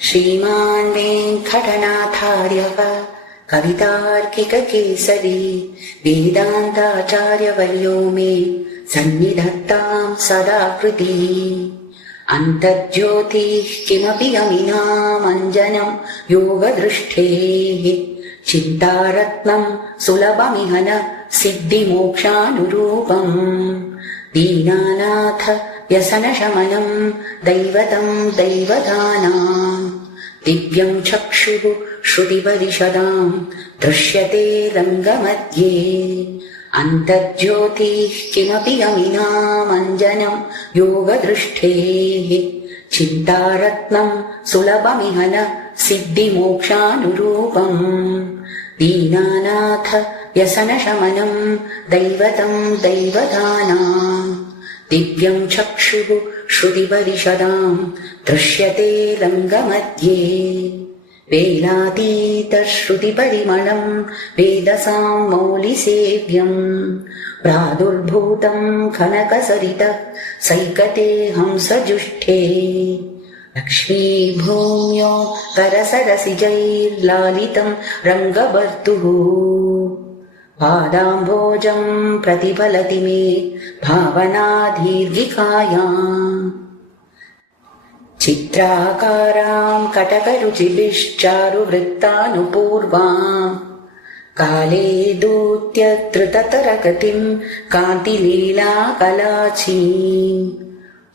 श्रीमान् वेङ्कटनाथार्यः कवितार्किककेसरी वेदान्ताचार्यवर्यो मे सन्निधत्तां सदा कृती। अन्तर्ज्योतिः किमपि गमिनामञ्जनं योगदृष्टेः चिन्तारत्नं सुलभमिह न सिद्धिमोक्षानुरूपम्। दीनानाथ व्यसनशमनं दैवतं दैवतानां दिव्यं चक्षुः श्रुतिपरिषदां दृश्यते रङ्गमध्ये। अन्तर्ज्योतिः किमपि गमिनामञ्जनं योगदृष्टेः चिन्तारत्नं सुलभमिह न सिद्धिमोक्षानुरूपम्। दीनानाथ व्यसनशमनं दैवतं दैवतानां दिव्यं चक्षुः श्रुतिपरिषदां दृश्यते रङ्गमध्ये। वेलातीतश्रुतिपरिमलं वेदसां मौलिसेव्यम् प्रादुर्भूतं कनकसरितः सैकते हंसजुष्टे। लक्ष्मीभूम्यो करसरसिजैर्लालितं रङ्गभर्तुः पादाम्भोजं प्रतिफलति मे भावना दीर्घिकायाम्। चित्राकारां कटकरुचिभिश्चारुवृत्तानुपूर्वां काले दूत्यधृततरगतिं कान्तिलीलाकलाचीं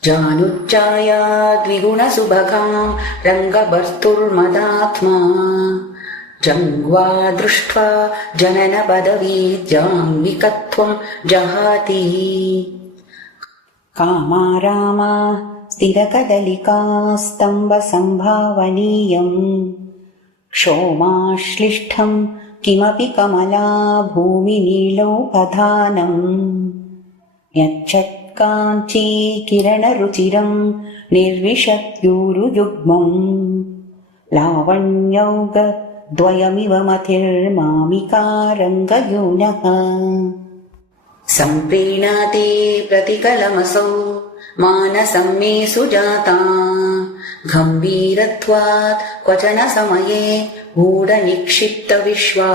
जानुच्चाया द्विगुणसुभगां रङ्गभर्तुर्मदात्मा। जङ्ग्वा दृष्ट्वा जननपदवीजान्विकत्वं जहाति। कामा रामा स्थिरकदलिकास्तम्भसम्भावनीयम् क्षोमाश्लिष्टं किमपि कमला भूमिनीलोपधानम्। यच्छत्काञ्ची किरणरुचिरं निर्विशत्यूरुयुग्मम् लावण्यौगद्वयमिव मतिर्मामिकारङ्गयूनः। सम्प्रीणाते प्रतिकलमसौ मानसं मे सुजाता गम्भीरत्वात् क्वचन समये गूढनिक्षिप्तविश्वा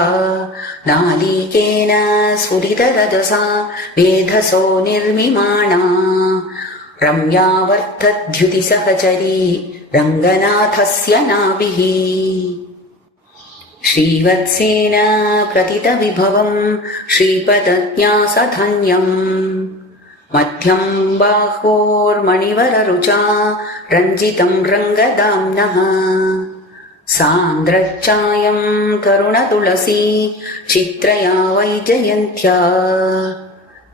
नालीकेन स्फुरितरजसा वेधसो निर्मिमाणा रम्यावर्तद्युतिसहचरी रङ्गनाथस्य नाभिः। श्रीवत्सेन प्रतितविभवं श्रीपदन्यासधन्यम् मध्यं बाह्वोर्मणिवररुचा रञ्जितं रङ्गदाम्नः। सान्द्रच्चायं करुणतुलसी चित्रया वैजयन्त्या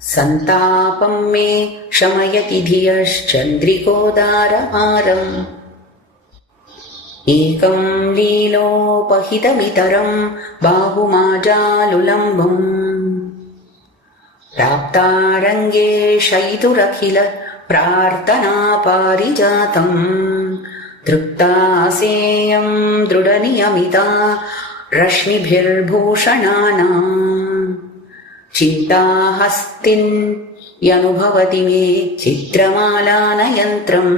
सन्तापं मे शमयति धियश्चन्द्रिकोदारहारम्। एकं लीलोपहितमितरं बाहुमाजालुलम्बम् प्राप्तारङ्गे शयितुरखिल प्रार्थना पारिजातम्। तृप्तासेयं दृढनियमिता रश्मिभिर्भूषणानाम् चिन्ताहस्तिन् यनुभवति मे चित्रमालानयन्त्रम्।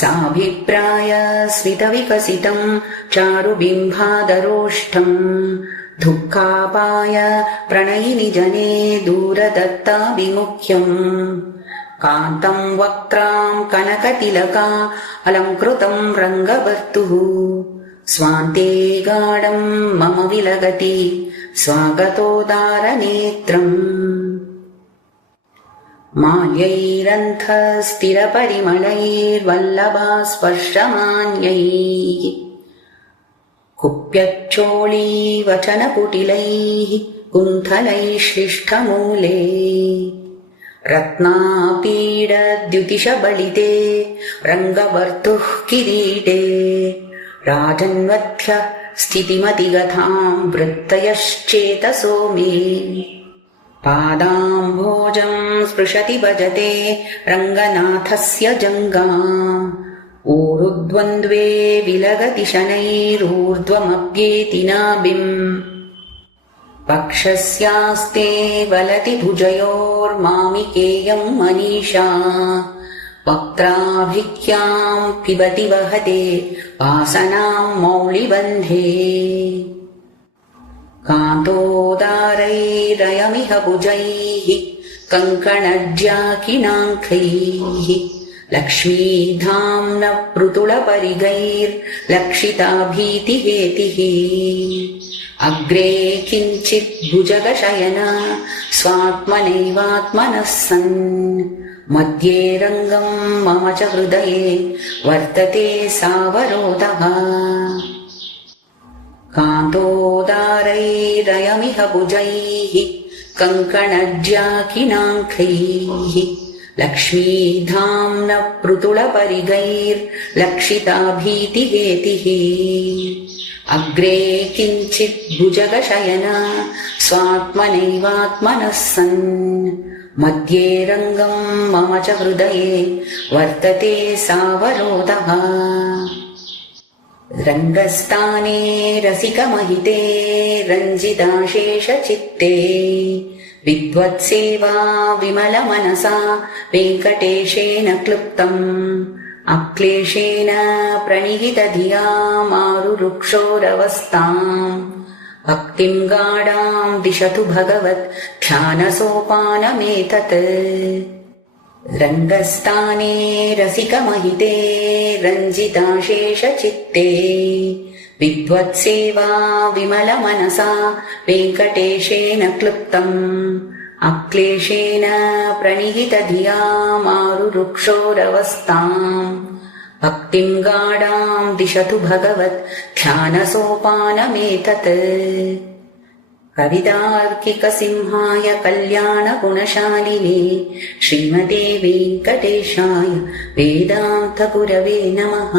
साभिप्राय स्मितविकसितं चारुबिम्बादरोष्ठम् दुःखापाय प्रणयिनि जने दूरदत्ता विमुख्यम्। कान्तं वक्त्रां कनकतिलका अलङ्कृतं रङ्गभर्तुः स्वान्ते गाढं मम विलगति स्वागतोदारनेत्रम्। माल्यैरन्थस्थिरपरिमलैर्वल्लभास्पर्शमान्यैः कुप्यच्चोळीवचनकुटिलैः कुण्ठलैश्लिष्टमूले रत्नापीडद्युतिशबलिते रङ्गभर्तुः किरीटे राजन्वध्य स्थितिमतिगतां वृत्तयश्चेतसो मे। पादाम्भोजं स्पृशति भजते रङ्गनाथस्य जङ्गा ऊरुद्वन्द्वे विलगति शनैरूर्ध्वमप्येति नाभिम्। वक्षस्यास्ते वलति भुजयोर्मामिकेयं मनीषा वक्त्राभिख्याम् पिबति वहते वासनाम् मौलिबन्धे कान्तोदारैरयमिह भुजैः कङ्कणज्याकिनाङ्कैः लक्ष्मीधाम्न पृतुलपरिगैर्लक्षिता भीतिहेतिः अग्रे किञ्चित् भुजगशयन स्वात्मनैवात्मनः सन् मध्ये रङ्गम् मम च हृदये वर्तते सावरोधः कान्तोदारैरयमिह भुजैः कङ्कणज्याकिनाङ्कैः लक्ष्मीधाम्न पृतुलपरिगैर्लक्षिता भीतिहेतिः अग्रे किञ्चित् भुजगशयन स्वात्मनैवात्मनः सन् मध्ये रङ्गम् मम च हृदये वर्तते सावरोधः रङ्गस्थाने रसिकमहिते रञ्जिताशेषचित्ते विद्वत्सेवा विमलमनसा वेङ्कटेशेन क्लृप्तम् अक्लेशेन प्रणिहितधिया मारुरुक्षोरवस्ताम् भक्तिम् गाढाम् दिशतु भगवत् ध्यानसोपानमेतत् रङ्गस्थाने रसिकमहिते रञ्जिताशेषचित्ते विद्वत्सेवा विमलमनसा वेङ्कटेशेन क्लृप्तम् अक्लेशेन प्रणिहितधिया मारुरुक्षोरवस्ताम् भक्तिम् गाढाम् दिशतु भगवत् ध्यानसोपानमेतत् कवितार्किकसिंहाय कल्याणगुणशालिने श्रीमते वेङ्कटेशाय वेदान्तगुरवे नमः।